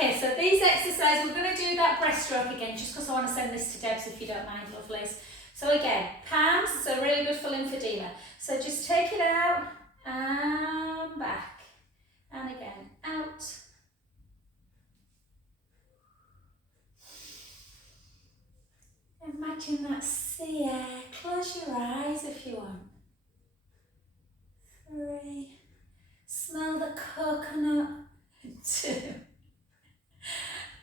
Okay, so these exercises, we're going to do that breaststroke again, just because I want to send this to Debs if you don't mind, lovelies. So again, palms, so really good for lymphedema. So just take it out and back, and again, out. Imagine that sea air. Close your eyes if you want. 3. Smell the coconut. 2.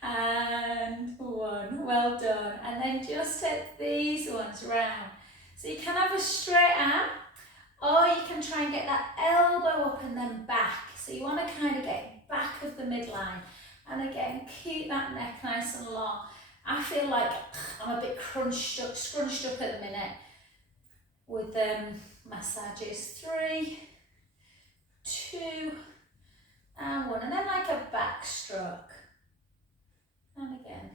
And 1. Well done. And then just take these ones round. So you can have a straight arm, or you can try and get that elbow up and then back. So you want to kind of get back of the midline. And again, keep that neck nice and long. I feel like I'm a bit scrunched up at the minute with massages. 3, 2, and 1. And then like a backstroke. And again.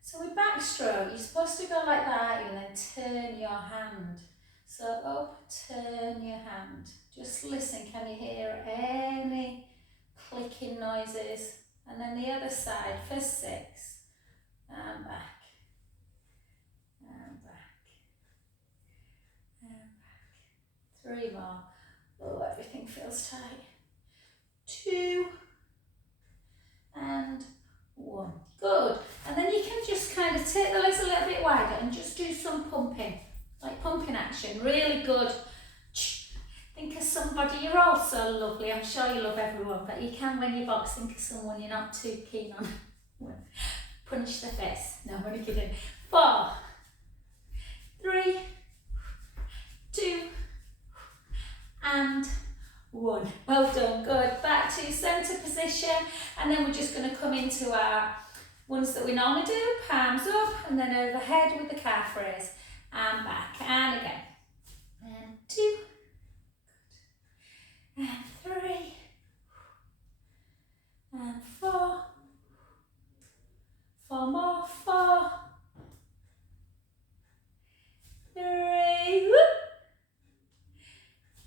So with backstroke, you're supposed to go like that and then turn your hand. So up, turn your hand. Just listen, can you hear any clicking noises? And then the other side for 6. And back. And back. And back. 3 more. Oh, everything feels tight. 2. And 1. Good. And then you can just kind of take the legs a little bit wider and just do some pumping. Like pumping action. Really good. Think of somebody. You're all so lovely. I'm sure you love everyone. But you can, when you box, think of someone you're not too keen on. Punch the face. No, I'm only kidding. 4, 3, 2, and 1. Well done. Good. Back to centre position. And then we're just going to come into our ones that we normally do. Palms up and then overhead with the calf raise. And back. And again. And 2. And 3. And 4. 4 more. 4. 3.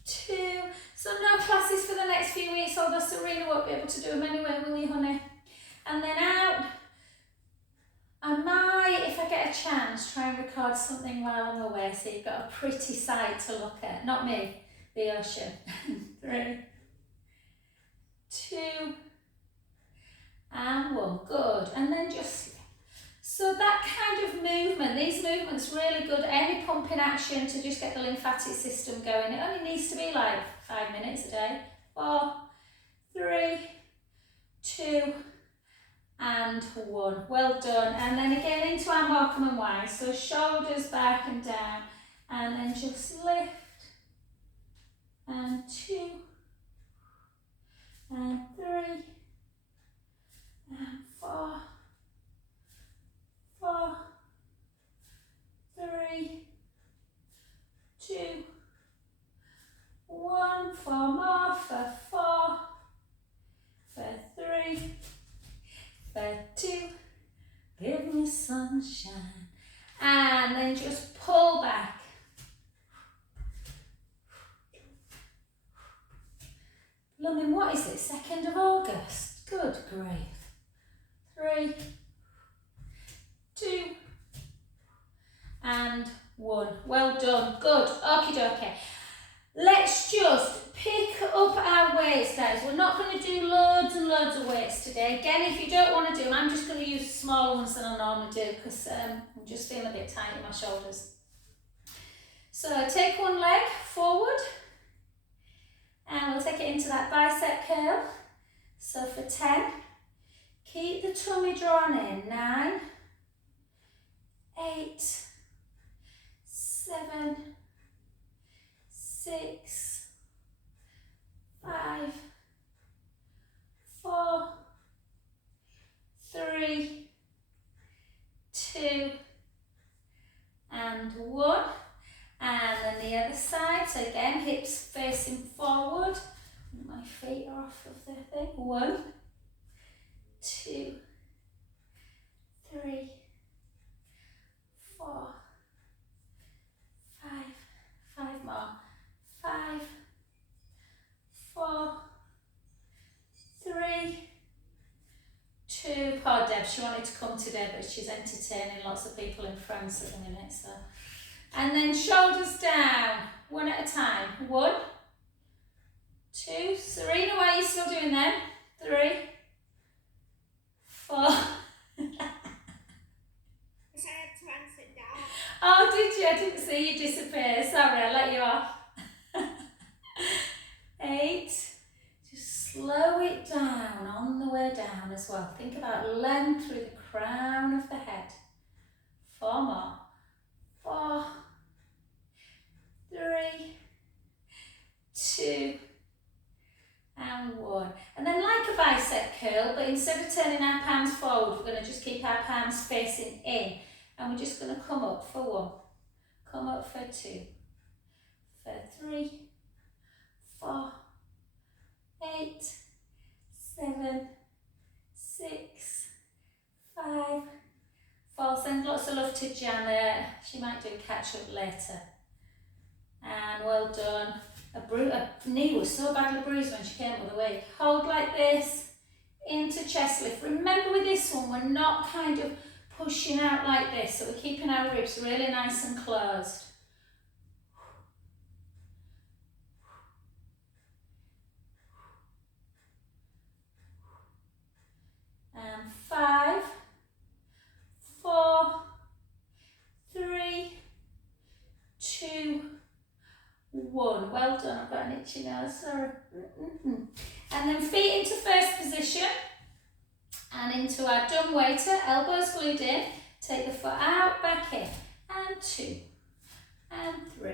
2. So no classes for the next few weeks, although Serena won't be able to do them anyway, will you, honey? And then out. I might, if I get a chance, try and record something while I'm away, so you've got a pretty sight to look at. Not me, the ocean. 3, 2, and 1. Good. And then just, so that kind of movement, these movements really good. Any pumping action to just get the lymphatic system going. It only needs to be like 5 minutes a day. 4, 3, 2, and 1. Well done. And then again into our Markham and Y. So shoulders back and down. And then just lift. And 2. And 3. And 4. 4. 3. 2. 1. 4 more for 4. For 3. For 2, give me sunshine. And then just pull back. Blooming, what is it? 2nd of August. Good grief. 3, 2, and 1. Well done. Good. Okie dokie. Let's just pick up our weights, guys. We're not going to do loads and loads of weights today. Again, if you don't want to do them, I'm just going to use smaller ones than I normally do because I'm just feeling a bit tight in my shoulders. So take one leg forward and we'll take it into that bicep curl. So for 10, keep the tummy drawn in. 9, 8, 7, 6, 5, 4, 3, 2, and 1. And then the other side. So again, hips facing forward. My feet are off of the thing. 1, 2, 3, 4, 5. 5 more. 5, 4, 3, 2, Deb. She wanted to come today, but she's entertaining lots of people in France at the minute. So, and then shoulders down, one at a time. 1, 2. Serena, why are you still doing them? 3, 4. Oh, did you? I didn't see you disappear. Sorry, I let you off. 8. Just slow it down on the way down as well. Think about length through the crown of the head. 4 more. 4, 3, 2, and 1. And then like a bicep curl, but instead of turning our palms forward, we're going to just keep our palms facing in. And we're just going to come up for 1, come up for 2, for 3, 4, 8, 7, 6, 5, 4. Send lots of love to Janet. She might do a catch up later. And well done. A knee was so badly bruised when she came all the way. Hold like this, into chest lift. Remember with this one, we're not kind of pushing out like this, so we're keeping our ribs really nice and closed. And 5, 4, 3, 2, 1. Well done. I've got an itchy nose, sorry. And then feet into first position and into our dumb waiter, elbows glued in. Take the foot out, back in, and 2, and 3,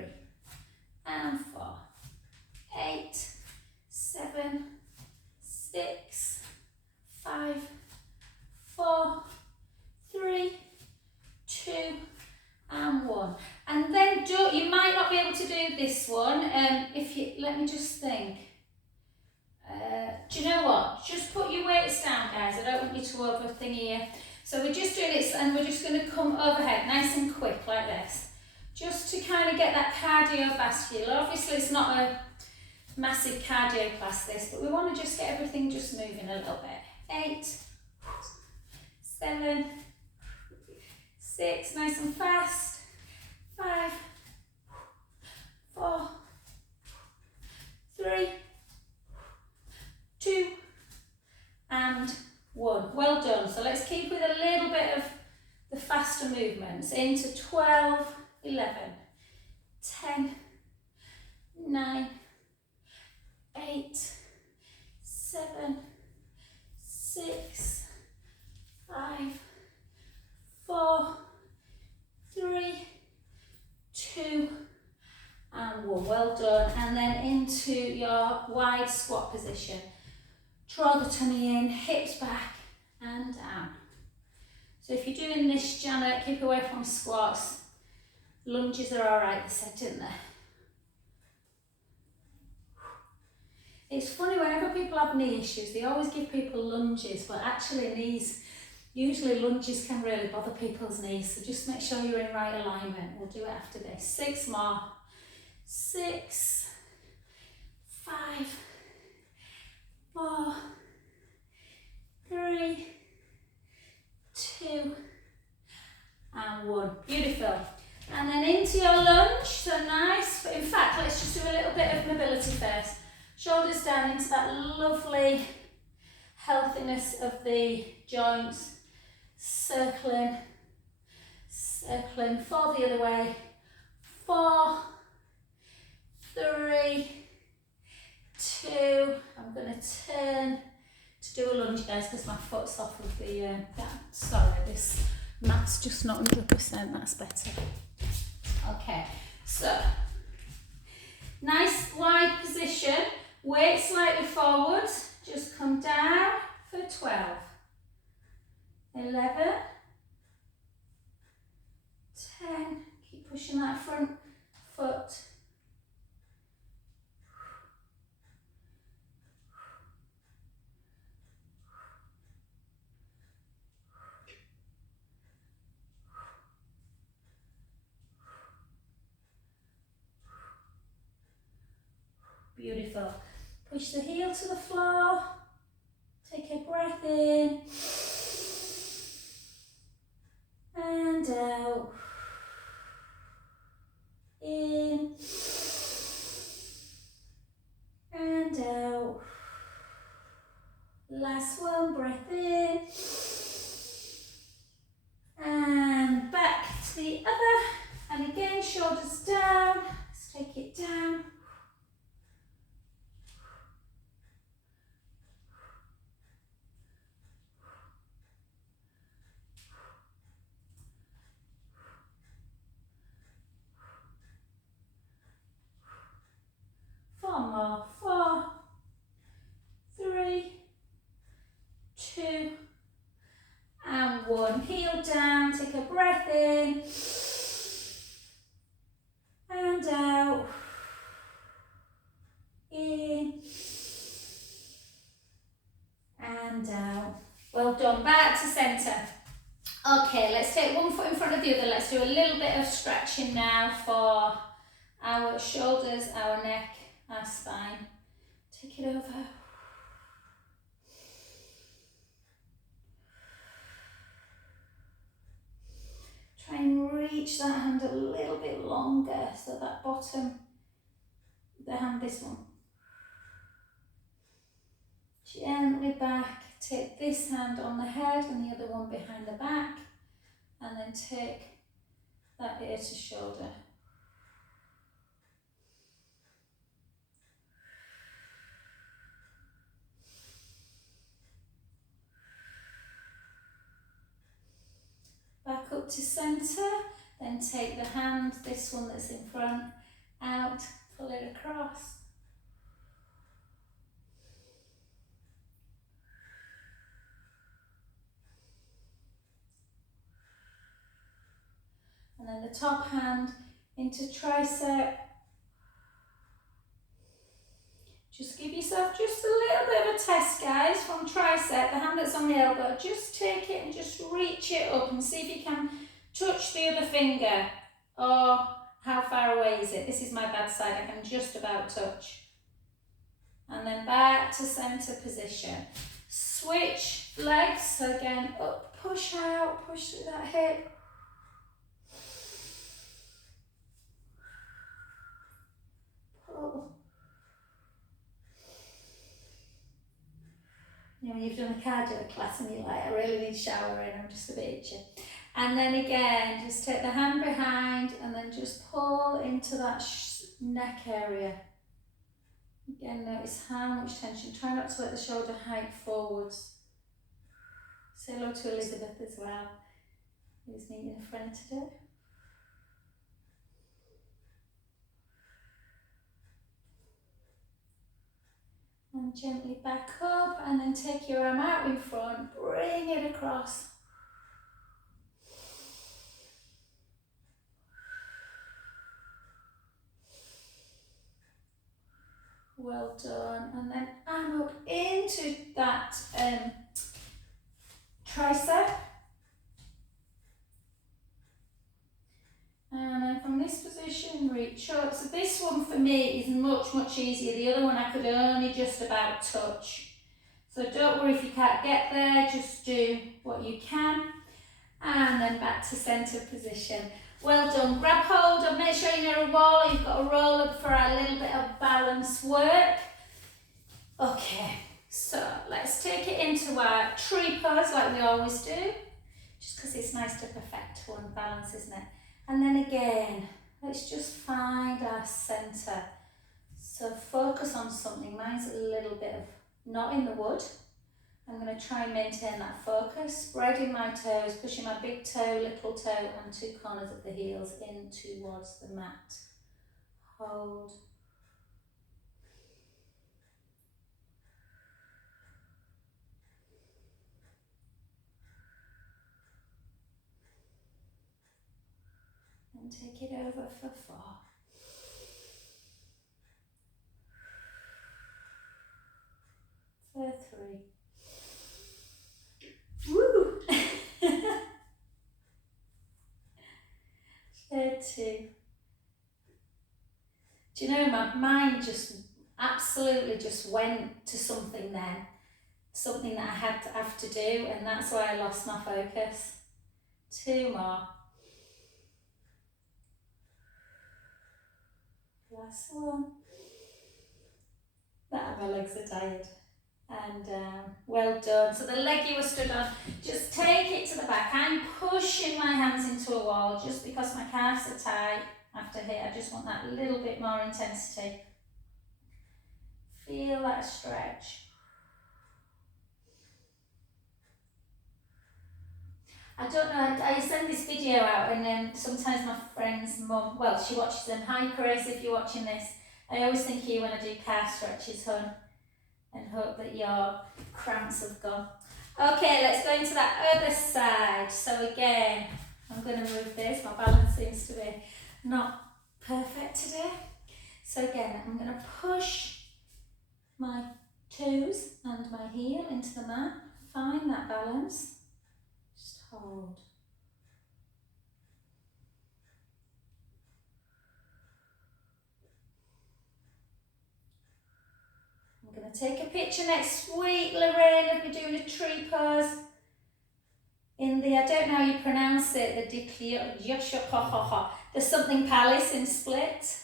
and 4, 8, 7, 6, 5, 4, 3, 2, and 1. And then you might not be able to do this one. If you let me just think. Do you know what? Just put your weights down, guys. I don't want you to overthink here. So we're just doing this, and we're just going to come overhead, nice and quick, like this, just to kind of get that cardiovascular. Obviously, it's not a massive cardio class, this, but we want to just get everything just moving a little bit. 8, 7, 6, nice and fast. 5, 4, 3, 2, and 1. Well done. So let's keep with a little bit of the faster movements into 12, 11, 10, 9, 8, 7, 6, 5, 4, 3, 2, and 1. Well done. And then into your wide squat position. Draw the tummy in, hips back and down. So if you're doing this, Janet, keep away from squats. Lunges are alright, they said, didn't they? It's funny, whenever people have knee issues, they always give people lunges, but actually usually lunges can really bother people's knees, so just make sure you're in right alignment. We'll do it after this. 6 more. 6, 5, 4, 3, 2, and 1. Beautiful. And then into your lunge, so nice. In fact, let's just do a little bit of mobility first. Shoulders down into that lovely healthiness of the joints. Circling, circling, 4 the other way. 4, 3, 2. I'm going to turn to do a lunge, guys, because my foot's off of the, sorry, this mat's just not 100%, that's better. Okay, so, nice wide position, weight slightly forward, just come down for 12, 11, 10, keep pushing that front foot, 12. Beautiful. Push the heel to the floor. Take a breath in. Last one, breath in. And back to the other. And again, shoulders down. Let's take it down. Four more. 4, 3, 2, and 1. Heel down, take a breath in. And out. In. And out. Well done. Back to centre. Okay, let's take one foot in front of the other. Let's do a little bit of stretching now for our shoulders, our neck, our spine. Take it over. Try and reach that hand a little bit longer, so that bottom, the hand, this one. Gently back, take this hand on the head and the other one behind the back, and then take that ear to shoulder. Back up to centre, then take the hand, this one that's in front, out, pull it across. And then the top hand into tricep. Just give yourself just a little bit of a test, guys, from tricep, the hand that's on the elbow. Just take it and just reach it up and see if you can touch the other finger. Or how far away is it? This is my bad side, I can just about touch. And then back to centre position. Switch legs, so again, up, push out, push through that hip. Pull. You know, when you've done a cardio class and you're like, I really need showering, I'm just a bit itchy. And then again, just take the hand behind and then just pull into that neck area. Again, notice how much tension. Try not to let the shoulder hike forwards. Say hello to Elizabeth as well, who's meeting a friend today. And gently back up, and then take your arm out in front, bring it across. Well done. And then arm up into that tricep. And then from this position, reach up. So this one for me is much, much easier. The other one I could only just about touch. So don't worry if you can't get there, just do what you can. And then back to centre position. Well done. Grab hold of, make sure you're near a wall, or you've got a roll up for a little bit of balance work. Okay, so let's take it into our tree pose like we always do. Just because it's nice to perfect one balance, isn't it? And then again, let's just find our centre. So focus on something. Mine's a little bit of not in the wood. I'm going to try and maintain that focus. Spreading my toes, pushing my big toe, little toe and 2 corners of the heels in towards the mat. Hold. And take it over for 4. For 3. Woo! For 2. Do you know, my mind just absolutely just went to something then. Something that I had to have to do, and that's why I lost my focus. 2 more. Last one. That my legs are tired. And down. Well done. So the leg you were stood on, just take it to the back. I'm pushing my hands into a wall just because my calves are tight after here. I just want that little bit more intensity. Feel that stretch. I don't know, I send this video out and then sometimes my friend's mum, well, she watches them. Hi Chris, if you're watching this. I always think of you when I do calf stretches, hon, and hope that your cramps have gone. Okay, let's go into that other side. So again, I'm going to move this. My balance seems to be not perfect today. So again, I'm going to push my toes and my heel into the mat. Find that balance. Just hold. I'm going to take a picture next week, Lorraine, of me doing a tree pose. In the, I don't know how you pronounce it, the something palace in Split.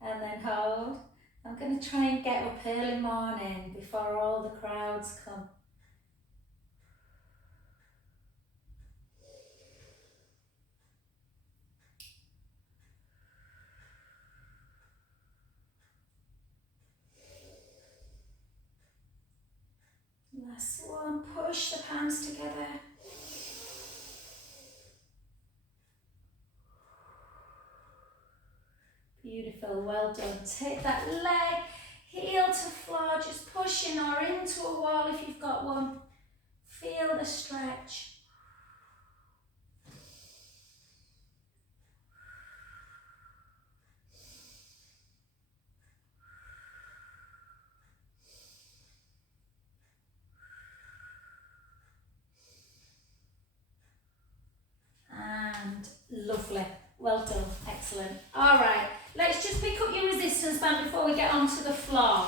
And then hold. I'm going to try and get up early morning before all the crowds come. Last one, push the palms together. Beautiful, well done. Take that leg, heel to floor, just pushing or into a wall if you've got one. Feel the stretch. And lovely. Well done. Excellent. All right. Let's just pick up your resistance band before we get onto the floor.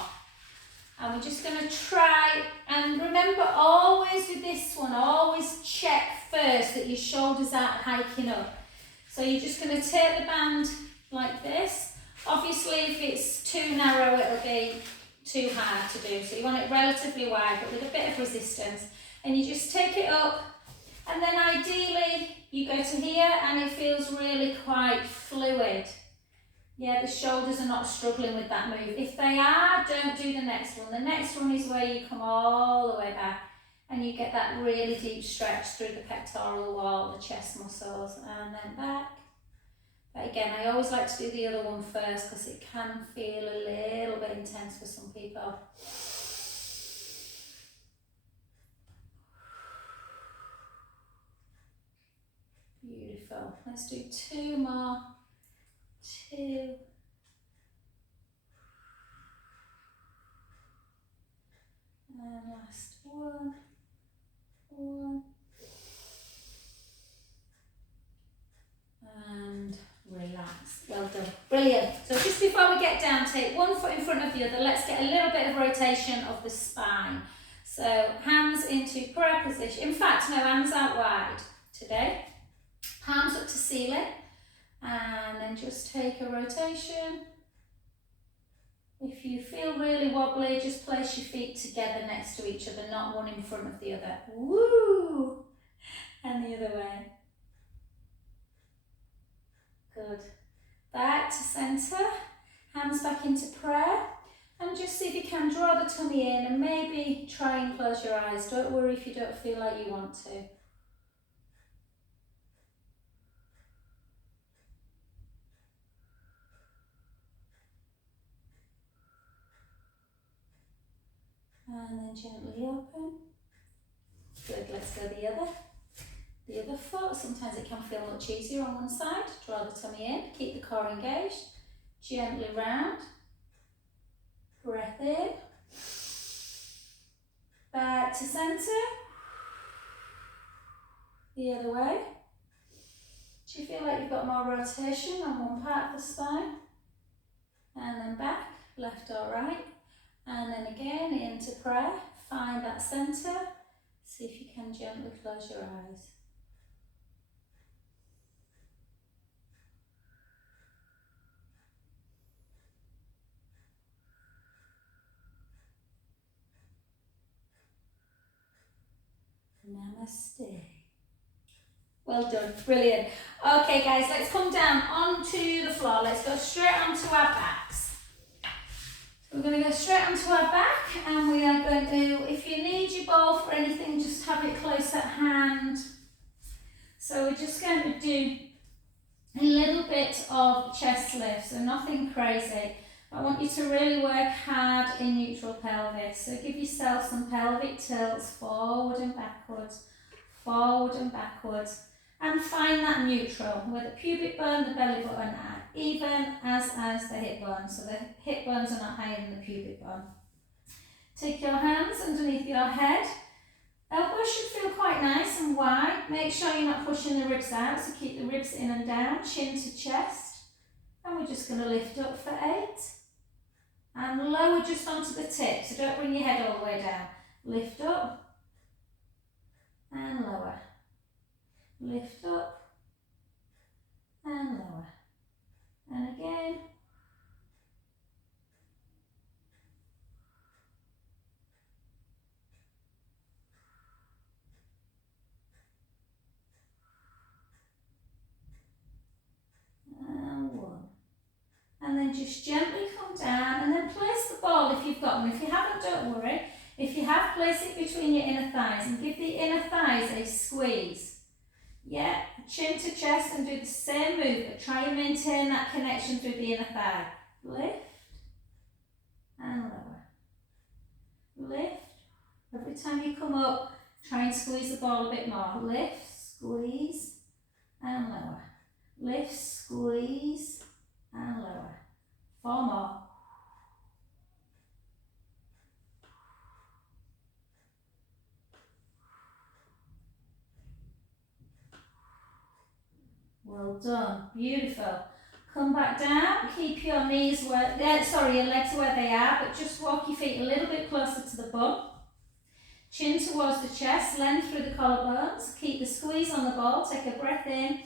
And we're just going to try, and remember always with this one, always check first that your shoulders aren't hiking up. So you're just going to take the band like this. Obviously if it's too narrow it'll be too hard to do. So you want it relatively wide but with a bit of resistance. And you just take it up, and then ideally you go to here and it feels really quite fluid. Yeah, the shoulders are not struggling with that move. If they are, don't do the next one. The next one is where you come all the way back and you get that really deep stretch through the pectoral wall, the chest muscles, and then back. But again, I always like to do the other one first because it can feel a little bit intense for some people. Beautiful. Let's do two more. Two. And last one. One. And relax. Well done. Brilliant. So just before we get down, take one foot in front of the other. Let's get a little bit of rotation of the spine. So hands into prayer position. In fact, no, hands out wide today. Palms up to ceiling. And then just take a rotation. If you feel really wobbly, just place your feet together next to each other, not one in front of the other. Woo! And the other way. Good. Back to centre, hands back into prayer, and just see if you can draw the tummy in and maybe try and close your eyes. Don't worry if you don't feel like you want to. And then gently open. Good, let's go the other foot. Sometimes it can feel much easier on one side. Draw the tummy in, keep the core engaged. Gently round. Breath in. Back to centre. The other way. Do you feel like you've got more rotation on one part of the spine? And then back, left or right. And then again into prayer. Find that centre. See if you can gently close your eyes. Namaste. Well done, brilliant. Okay guys, let's come down onto the floor. Let's go straight onto our backs. We're going to go straight onto our back, and we are going to, if you need your ball for anything, just have it close at hand. So we're just going to do a little bit of chest lift, so nothing crazy. I want you to really work hard in neutral pelvis. So give yourself some pelvic tilts, forward and backwards, and find that neutral, where the pubic bone, the belly button are even as the hip bones. So the hip bones are not higher than the pubic bone. Take your hands underneath your head. Elbows should feel quite nice and wide. Make sure you're not pushing the ribs out, so keep the ribs in and down, chin to chest. And we're just going to lift up for 8. And lower just onto the tip, so don't bring your head all the way down. Lift up and lower. Lift up and lower. And again. And 1. And then just gently come down, and then place the ball if you've got one. If you haven't, don't worry. If you have, place it between your inner thighs and give the inner thighs a squeeze. Yeah, chin to chest, and do the same move, but try and maintain that connection through the inner thigh. Lift and lower. Lift. Every time you come up, try and squeeze the ball a bit more. Lift, squeeze, and lower. Lift, squeeze, and lower. 4 more. Well done, beautiful. Come back down, keep your knees where, your legs where they are, but just walk your feet a little bit closer to the bum. Chin towards the chest, length through the collarbones. Keep the squeeze on the ball, take a breath in.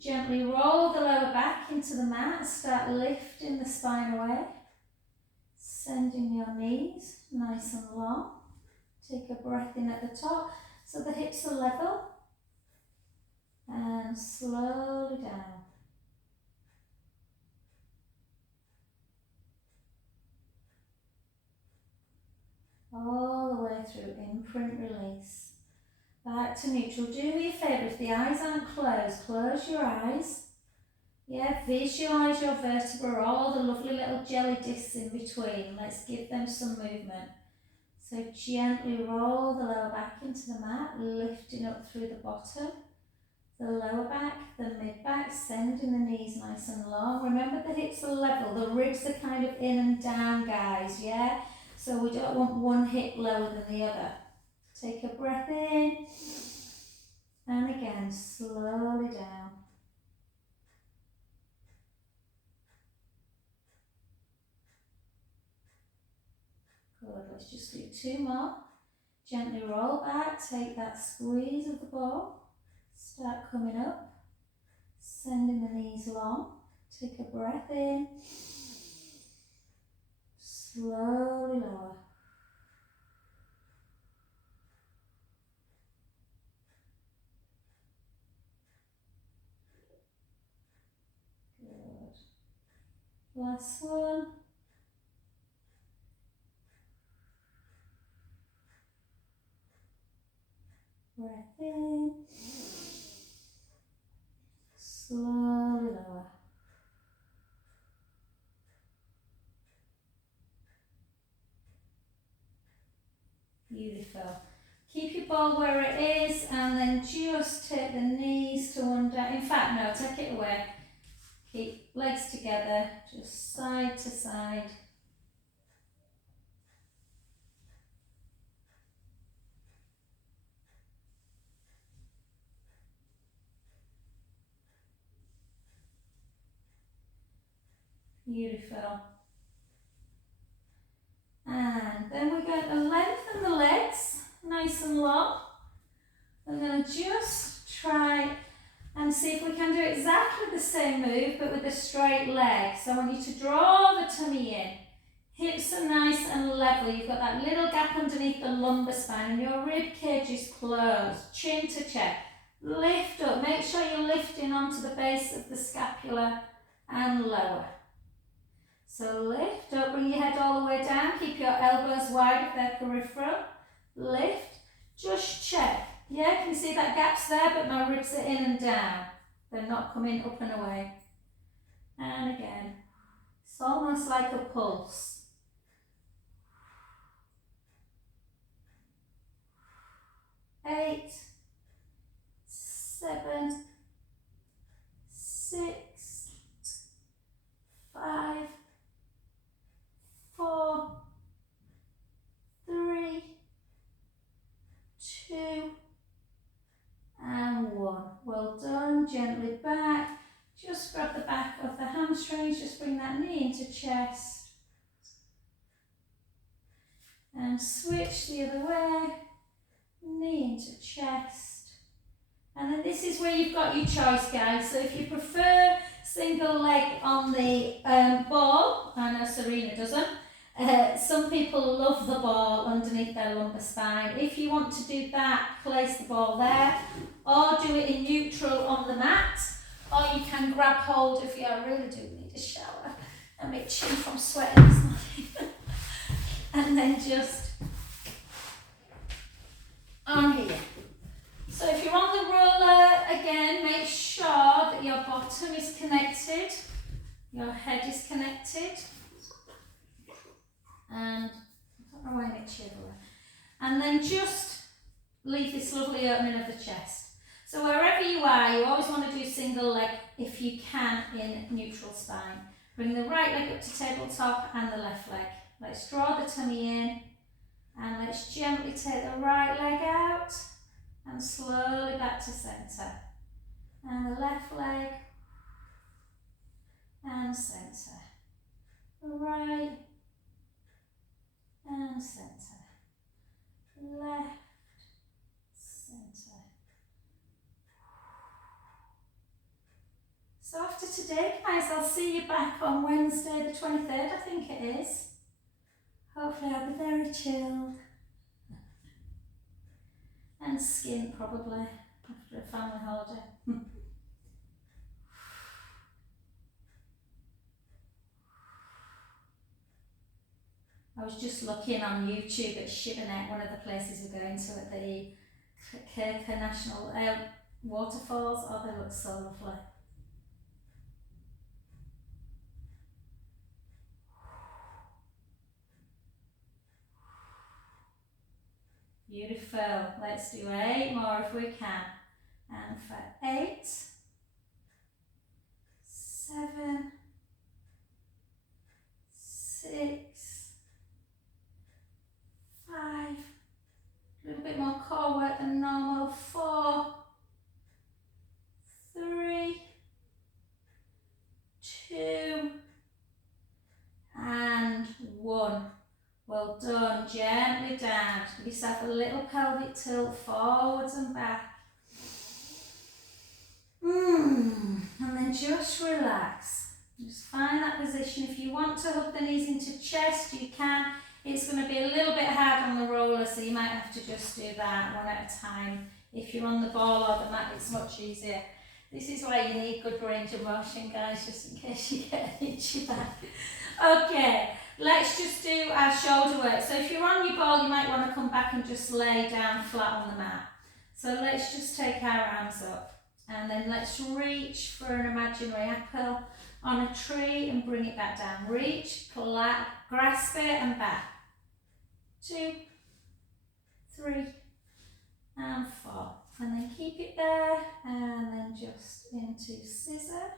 Gently roll the lower back into the mat and start lifting the spine away. Sending your knees nice and long. Take a breath in at the top so the hips are level. And slowly down. All the way through, imprint, release. Back to neutral. Do me a favour, if the eyes aren't closed, close your eyes. Yeah, visualise your vertebra, all the lovely little jelly discs in between. Let's give them some movement. So gently roll the lower back into the mat, lifting up through the bottom. The lower back, the mid back, sending the knees nice and long. Remember the hips are level, the ribs are kind of in and down, guys, yeah? So we don't want one hip lower than the other. Take a breath in, and again, slowly down. Good, let's just do 2 more. Gently roll back, take that squeeze of the ball. Start coming up, sending the knees long. Take a breath in, slowly lower. Good. Last one. Breath in, slowly lower. Beautiful. Keep your ball where it is, and then just take the knees to one down. In fact, no, take it away. Keep legs together, just side to side. Beautiful. And then we're going to lengthen the legs, nice and long. We're going to just try and see if we can do exactly the same move, but with a straight leg. So I want you to draw the tummy in. Hips are nice and level. You've got that little gap underneath the lumbar spine and your rib cage is closed. Chin to chest. Lift up. Make sure you're lifting onto the base of the scapula and lower. So lift up, bring your head all the way down. Keep your elbows wide if they're peripheral. Lift. Just check. Yeah, can you see that gap's there, but my ribs are in and down. They're not coming up and away. And again. It's almost like a pulse. 8, 7, 6, 5, 4, 3, 2, and 1. Well done. Gently back. Just grab the back of the hamstrings. Just bring that knee into chest. And switch the other way. Knee into chest. And then this is where you've got your choice, guys. So if you prefer single leg on the ball, I know Serena doesn't. Some people love the ball underneath their lumbar spine. If you want to do that, place the ball there, or do it in neutral on the mat, or you can grab hold if you really do need a shower. I'm itching from sweating this morning. And then just on here. So if you're on the roller, again, make sure that your bottom is connected, your head is connected, and I don't know why I'm itchy everywhere. And then just leave this lovely opening of the chest. So wherever you are, you always want to do single leg if you can in neutral spine. Bring the right leg up to tabletop and the left leg. Let's draw the tummy in, and let's gently take the right leg out and slowly back to centre. And the left leg and centre. Right and centre. Left, centre. So after today, guys, I'll see you back on Wednesday the 23rd, I think it is. Hopefully I'll be very chilled. And skint probably, after a family holiday. I was just looking on YouTube at Shibboleth, one of the places we're going to at the Kirker National Waterfalls. Oh, they look so lovely. Beautiful. Let's do 8 more if we can. And for 8, 7, 6, 5, a little bit more core work than normal. 4, 3, 2, and 1. Well done. Gently down. Give yourself a little pelvic tilt forwards and back. And then just relax. Just find that position. If you want to hook the knees into chest, you can. It's going to be a little bit hard on the roller, so you might have to just do that one at a time. If you're on the ball or the mat, it's much easier. This is why you need good range of motion, guys, just in case you get an itchy back. Okay, let's just do our shoulder work. So if you're on your ball, you might want to come back and just lay down flat on the mat. So let's just take our arms up. And then let's reach for an imaginary apple on a tree and bring it back down. Reach, grasp it and back. 2, 3, and 4. And then keep it there, and then just into scissor.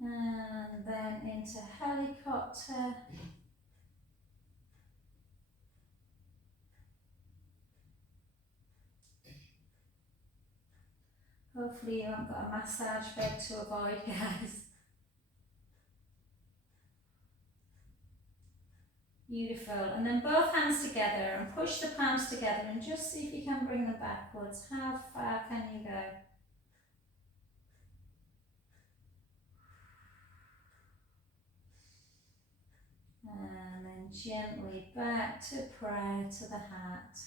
And then into helicopter. Hopefully you haven't got a massage bed to avoid, guys. Beautiful. And then both hands together and push the palms together and just see if you can bring them backwards. How far can you go? And then gently back to prayer to the heart.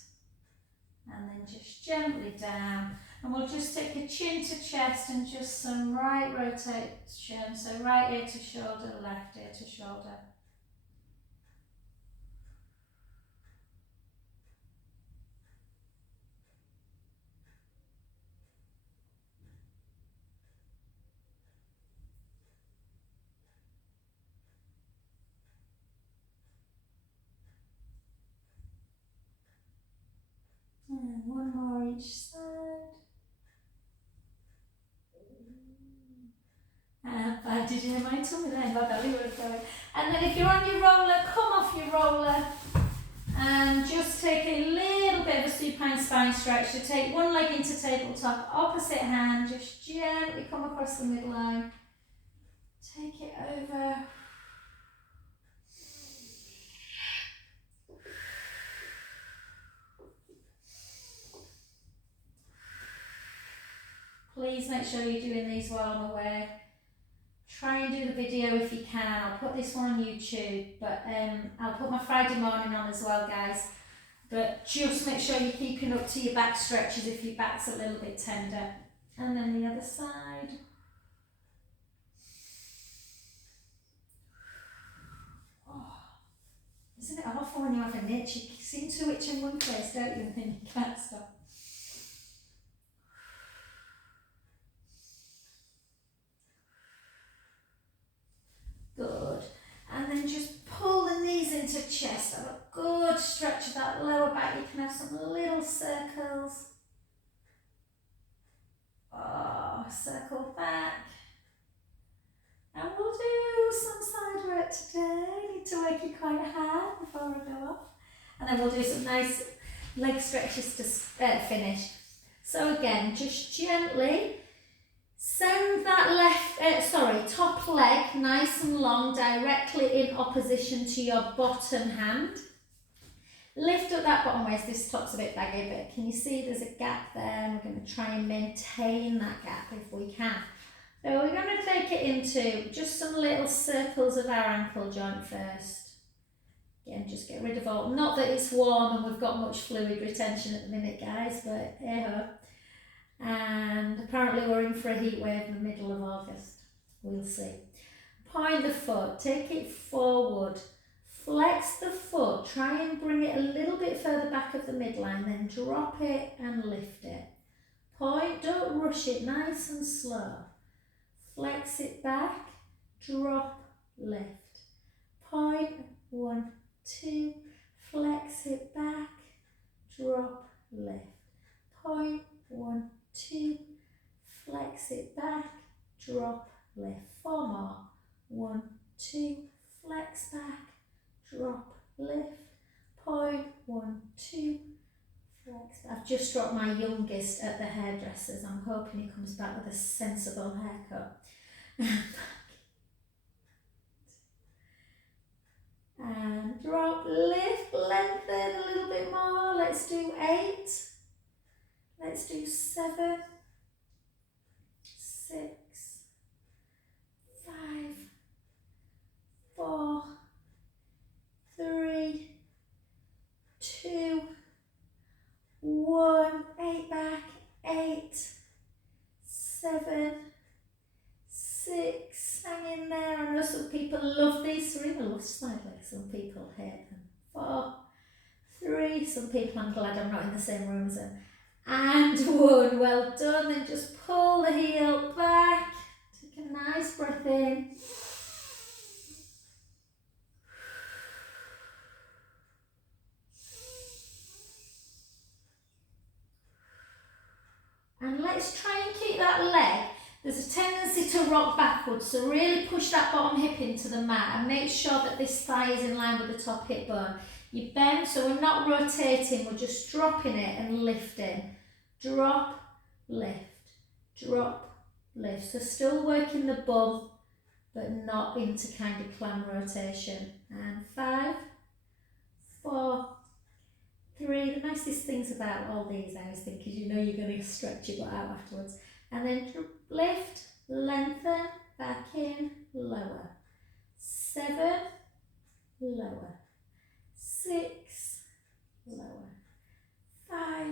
And then just gently down. And we'll just take a chin to chest and just some right rotation. So right ear to shoulder, left ear to shoulder. And one more each side. Did you hear my tummy there? My belly was going. And then if you're on your roller, come off your roller and just take a little bit of a supine spine stretch. So take one leg into tabletop, opposite hand, just gently come across the midline. Take it over. Please make sure you're doing these while I'm away. Try and do the video if you can. I'll put this one on YouTube, but I'll put my Friday morning on as well, guys. But just make sure you're keeping up to your back stretches if your back's a little bit tender. And then the other side. Oh, isn't it awful when you have an itch? You seem to itch in one place, don't you? And then you can't stop. Good. And then just pull the knees into chest. Have a good stretch of that lower back. You can have some little circles. Oh, circle back. And we'll do some side work today. I need to work you quite hard before I go off. And then we'll do some nice leg stretches to finish. So again, just gently send that top leg nice and long directly in opposition to your bottom hand. Lift up that bottom waist. This top's a bit baggy, but can you see there's a gap there? And we're going to try and maintain that gap if we can. So we're going to take it into just some little circles of our ankle joint first. Again, just get rid of all, not that it's warm and we've got much fluid retention at the minute, guys, but hey-ho. And apparently we're in for a heat wave in the middle of August. We'll see. Point the foot, take it forward, flex the foot, try and bring it a little bit further back of the midline, then drop it and lift it. Point, don't rush it, nice and slow. Flex it back, drop, lift. Point, 1, 2, flex it back, drop, lift. Point, 1, 2, flex it back, drop, lift. 4 more. 1, 2, flex back, drop, lift. Point, 1, 2, flex. I've just dropped my youngest at the hairdressers. I'm hoping he comes back with a sensible haircut. And drop, lift, lengthen a little bit more. Let's do 8. Let's do 7, 6, 5, 4, 3, 2, 1. 8 back, 8, 7, 6. Hang in there. I know some people love these. Serena loves side legs. Some people hate them. 4, 3. Some people, I'm glad I'm not in the same room as them. And 1. Well done. Then just pull the heel back. Take a nice breath in. And let's try and keep that leg. There's a tendency to rock backwards, so really push that bottom hip into the mat and make sure that this thigh is in line with the top hip bone. You bend, so we're not rotating, we're just dropping it and lifting. Drop, lift, drop, lift. So still working the bum, but not into kind of clam rotation. And 5, 4, 3. The nicest things about all these, I always think, is you know you're going to stretch your butt out afterwards. And then lift, lengthen, back in, lower. 7, lower. 6, lower. 5,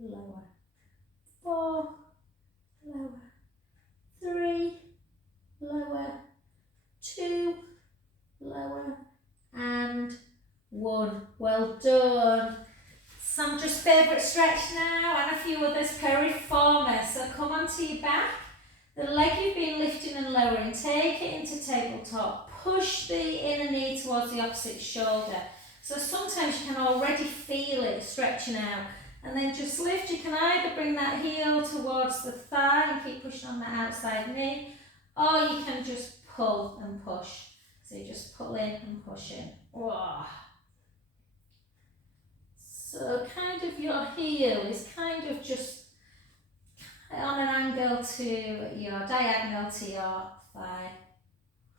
lower. 4, lower. 3, lower. 2, lower. And 1. Well done. Sandra's favourite stretch now, and a few others, piriformis. So come onto your back. The leg you've been lifting and lowering, take it into tabletop. Push the inner knee towards the opposite shoulder. So sometimes you can already feel it stretching out. And then just lift. You can either bring that heel towards the thigh and keep pushing on the outside knee, or you can just pull and push. So you just pull in and push in. Whoa. So kind of your heel is kind of just on an angle to your diagonal to your thigh.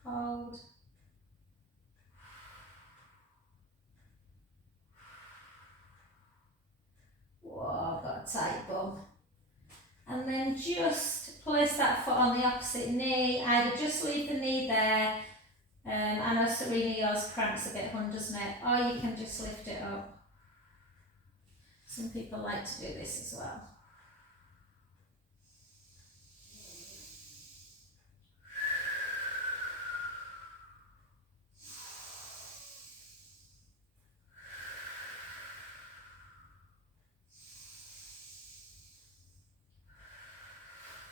Hold. Whoa, got a tight bum. And then just place that foot on the opposite knee. Either just leave the knee there. I know Serena, yours cramps a bit, hun, doesn't it? Or you can just lift it up. Some people like to do this as well.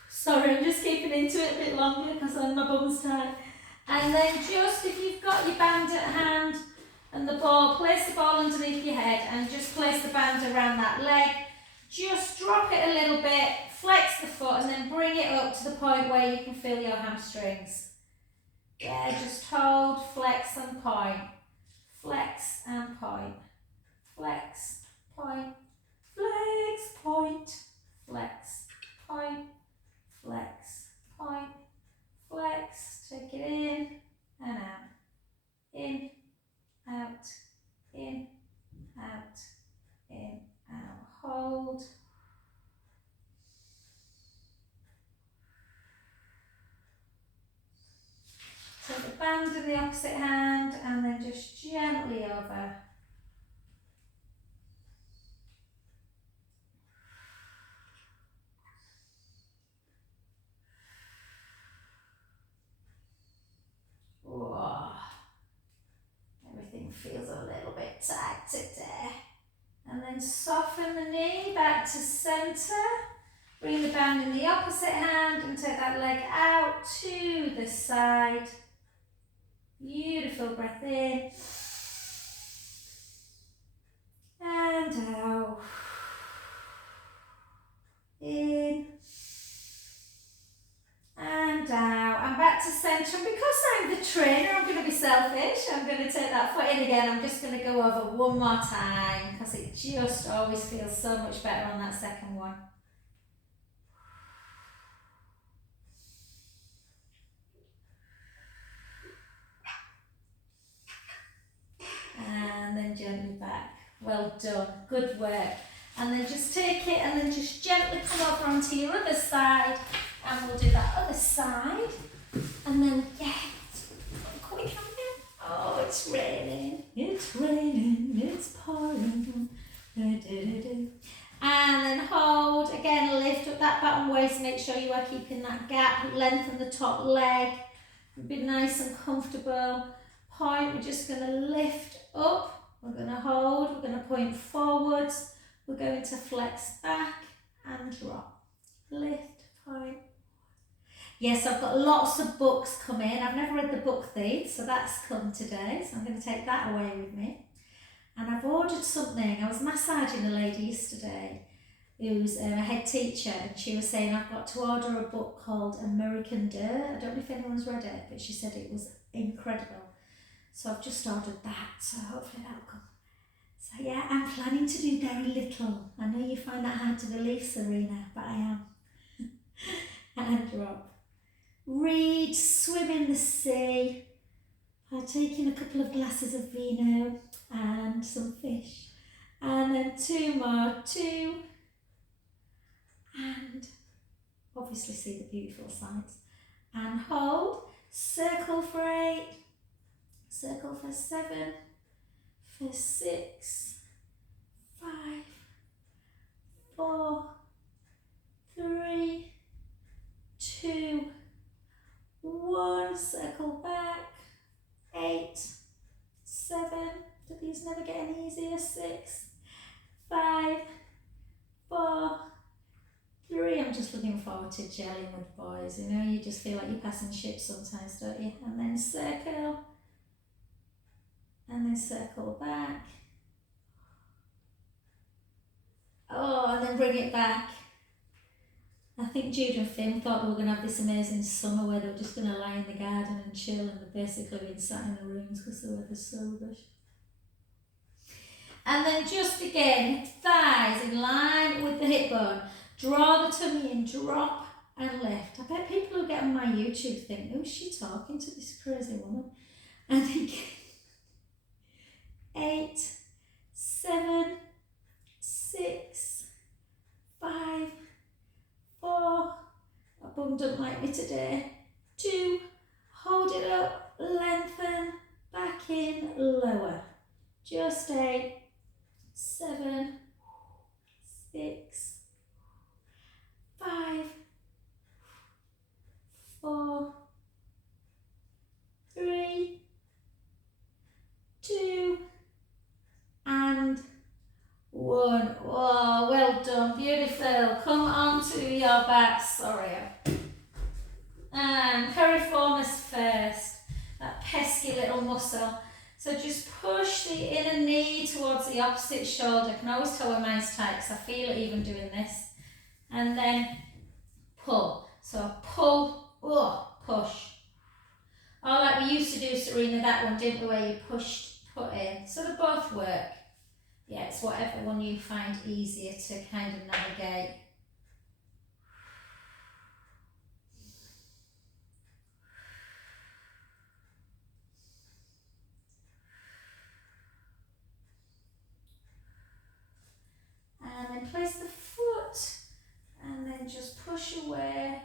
Sorry, I'm just keeping into it a bit longer because my bum's tight. And then just, if you've got your band at hand and the ball, place the ball underneath your head and just place the band around that leg. Just drop it a little bit, flex the foot and then bring it up to the point where you can feel your hamstrings. Yeah, just hold, flex and point. Flex and point. Flex, point. Flex, point. Flex, point. Flex, point. Flex, take it in and out. In, out, in, out, in, out. Hold. Take the band in the opposite hand and then just gently over. Whoa. Everything feels a little bit tight today. And then soften the knee back to centre. Bring the band in the opposite hand and take that leg out to the side. Beautiful breath in. And out. In. And out. And back to centre. And because I'm the trainer, I'm going to be selfish. I'm going to take that foot in again. I'm just going to go over one more time because it just always feels so much better on that second one. And then gently back. Well done. Good work. And then just take it and then just gently come over onto your other side. And we'll do that other side. And then, yeah, quick on here. Oh, it's raining. It's raining. It's pouring. And then hold. Again, lift up that bottom waist. Make sure you are keeping that gap. Lengthen the top leg. Be nice and comfortable. Point. We're just going to lift up. We're going to hold. We're going to point forwards. We're going to flex back and drop. Lift, point. Yes, I've got lots of books coming. I've never read the book Thief, so that's come today. So I'm going to take that away with me. And I've ordered something. I was massaging a lady yesterday who's a head teacher, and she was saying I've got to order a book called American Dirt. I don't know if anyone's read it, but she said it was incredible. So I've just ordered that, so hopefully that'll come. So yeah, I'm planning to do very little. I know you find that hard to believe, Serena, but I am. And drop. Read, swim in the sea, partaking a couple of glasses of vino, and some fish. And then 2 more, 2, and obviously see the beautiful sights. And hold, circle for 8, circle for 7, for 6, 5, 4, 3, 2, 1, circle back, 8, 7, do these never get any easier, 6, 5, 4, 3, I'm just looking forward to gelling with boys, you know, you just feel like you're passing ships sometimes, don't you? And then circle, and then circle back, oh, and then bring it back. I think Jude and Finn thought they were going to have this amazing summer where they were just going to lie in the garden and chill, and they've basically been sat in the rooms because the weather's so rubbish. And then just again, thighs in line with the hip bone. Draw the tummy in, drop and lift. I bet people who get on my YouTube think, who's she talking to, this crazy woman? And again, 8, 7, 6, 5, 4, my bum doesn't like me today, 2, hold it up, lengthen, back in, lower, just 8, 7, 6, 5, 4, 3, 2, and 1. Oh, well done, beautiful. Come onto your back, sorry. And piriformis first, that pesky little muscle. So just push the inner knee towards the opposite shoulder. I can always tell when mine's tight because I feel it even doing this. And then pull. So pull, oh, push. Oh, like we used to do, Serena, that one, didn't we, where you pushed, put in. So they both work. Yeah, it's whatever one you find easier to kind of navigate. And then place the foot and then just push away.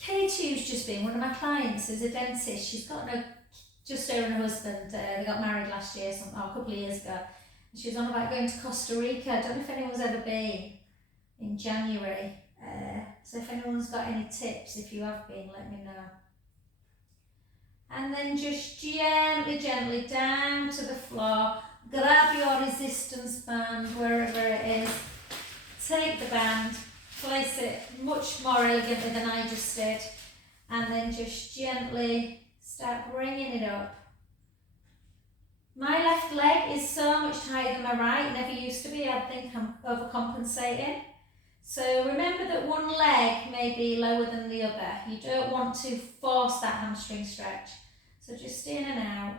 K2's just been one of my clients, who's a dentist. She's got just her and her husband, they got married last year, a couple of years ago. And she was on about going to Costa Rica. I don't know if anyone's ever been in January. So if anyone's got any tips, if you have been, let me know. And then just gently, gently down to the floor. Grab your resistance band, wherever it is. Take the band, place it much more elegantly than I just did. And then just gently start bringing it up. My left leg is so much higher than my right, never used to be. I think I'm overcompensating. So remember that one leg may be lower than the other. You don't want to force that hamstring stretch. So just in and out,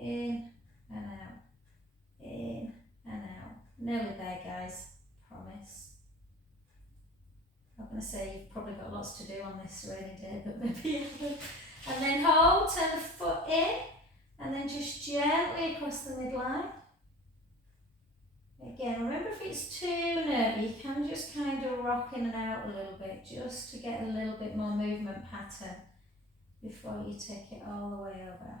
in and out, in and out. Nearly there, guys, promise. I'm going to say you've probably got lots to do on this rainy day, but maybe you haven't. And then hold, turn the foot in, and then just gently across the midline. Again, remember if it's too nervy, you can just kind of rock in and out a little bit, just to get a little bit more movement pattern before you take it all the way over.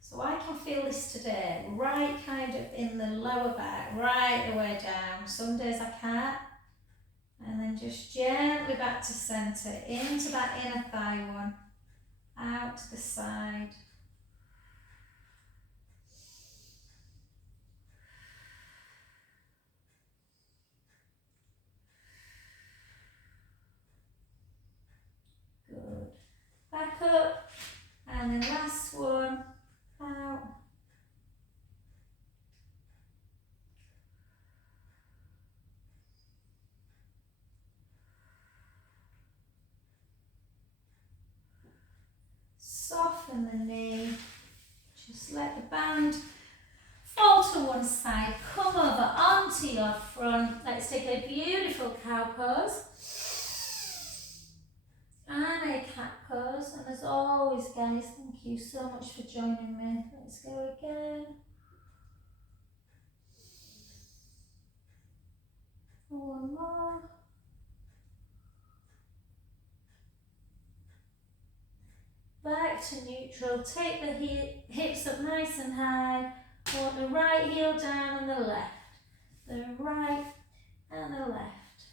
So I can feel this today, right kind of in the lower back, right the way down. Some days I can't. And then just gently back to centre, into that inner thigh one, out to the side. Good. Back up, and then last one, out. Soften the knee, just let the band fall to one side, come over onto onto your front. Let's take a beautiful cow pose. And a cat pose. And as always, guys, thank you so much for joining me. Let's go again. One more. Back to neutral. Take the hips up nice and high. Walk the right heel down and the left. The right and the left.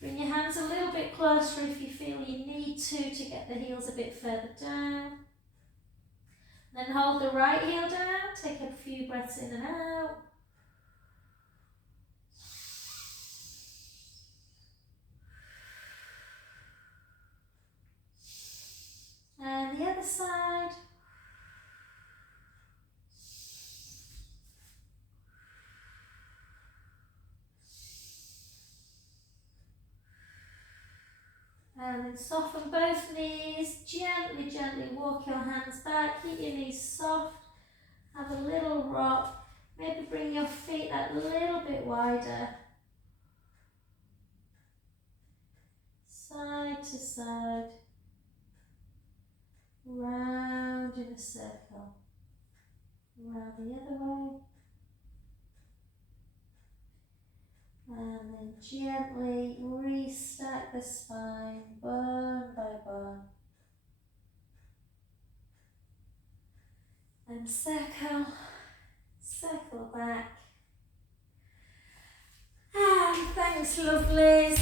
Bring your hands a little bit closer if you feel you need to get the heels a bit further down. Then hold the right heel down. Take a few breaths in and out. And the other side. And then soften both knees. Gently, gently walk your hands back. Keep your knees soft. Have a little rock. Maybe bring your feet a little bit wider. Side to side. Round in a circle. Round the other way. And then gently restack the spine, bone by bone. And circle back. And thanks, lovelies.